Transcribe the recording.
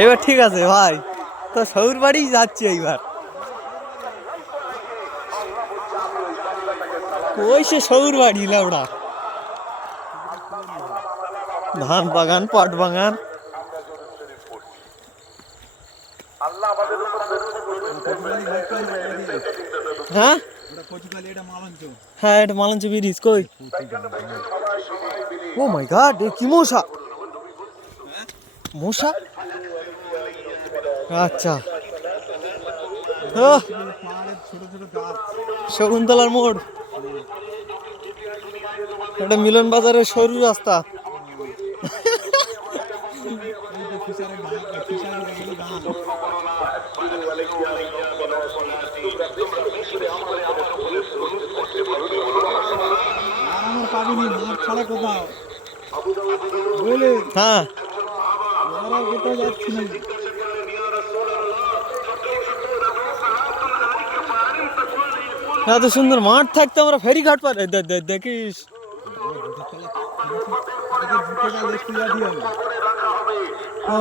এইবার ঠিক আছে ভাই, তো সৌর বাড়ি যাচ্ছি এইবার। ওই সে সৌর বাড়ি লাউড়া, ধান বাগান, পাট বাগান। হ্যাঁ হ্যাঁ, এটা মালঞ্চ ব্রিজ কই? ও মাই গড, এ কি মশা! মশা, আচ্ছা। শকুন্তলার মোড়, এটা মিলন বাজারের সরু রাস্তা। হ্যাঁ, এত সুন্দর মাঠ থাকতে আমরা ফেরিঘাট পার দেখিস। ও